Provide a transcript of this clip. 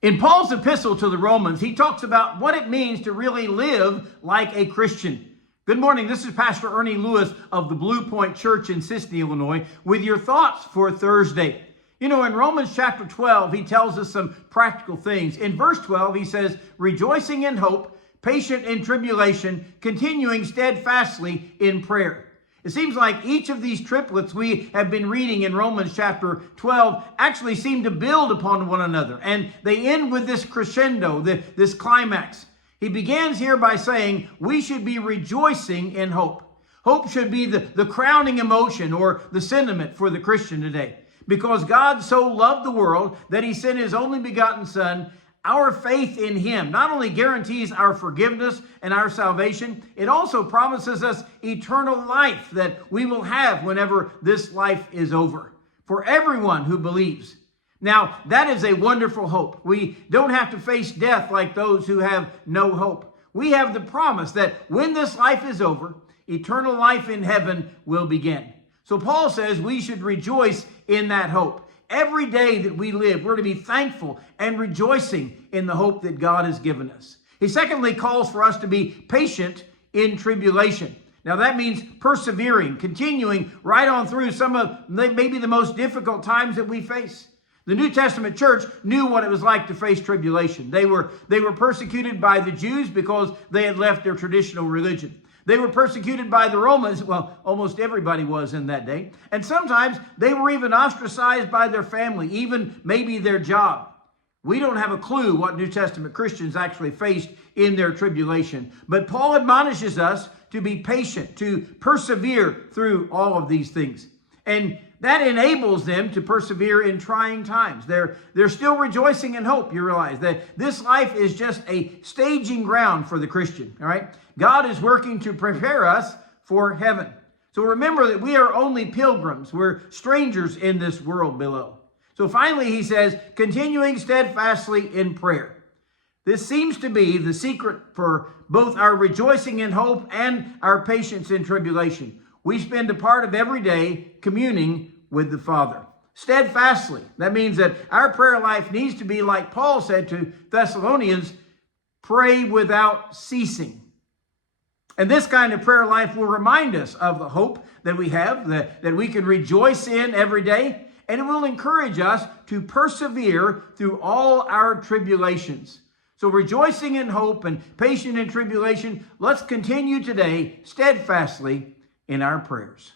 In Paul's epistle to the Romans, he talks about what it means to really live like a Christian. Good morning. This is Pastor Ernie Lewis of the Blue Point Church in Sisseton, Illinois, with your thoughts for Thursday. You know, in Romans chapter 12, he tells us some practical things. In verse 12, he says, rejoicing in hope, patient in tribulation, continuing steadfastly in prayer. It seems like each of these triplets we have been reading in Romans chapter 12 actually seem to build upon one another. And they end with this crescendo, this climax. He begins here by saying we should be rejoicing in hope. Hope should be the crowning emotion or the sentiment for the Christian today. Because God so loved the world that he sent his only begotten Son. Our faith in him not only guarantees our forgiveness and our salvation, it also promises us eternal life that we will have whenever this life is over, for everyone who believes. Now, that is a wonderful hope. We don't have to face death like those who have no hope. We have the promise that when this life is over, eternal life in heaven will begin. So Paul says we should rejoice in that hope. Every day that we live, we're to be thankful and rejoicing in the hope that God has given us. He secondly calls for us to be patient in tribulation. Now that means persevering, continuing right on through some of maybe the most difficult times that we face. The New Testament church knew what it was like to face tribulation. They were persecuted by the Jews because they had left their traditional religion. They were persecuted by the Romans. Well, almost everybody was in that day. And sometimes they were even ostracized by their family, even maybe their job. We don't have a clue what New Testament Christians actually faced in their tribulation. But Paul admonishes us to be patient, to persevere through all of these things. And that enables them to persevere in trying times. They're still rejoicing in hope, you realize, that this life is just a staging ground for the Christian, all right? God is working to prepare us for heaven. So remember that we are only pilgrims. We're strangers in this world below. So finally, he says, continuing steadfastly in prayer. This seems to be the secret for both our rejoicing in hope and our patience in tribulation. We spend a part of every day communing with the Father. Steadfastly. That means that our prayer life needs to be like Paul said to Thessalonians, pray without ceasing. And this kind of prayer life will remind us of the hope that we have, that we can rejoice in every day. And it will encourage us to persevere through all our tribulations. So rejoicing in hope and patient in tribulation, let's continue today steadfastly in our prayers.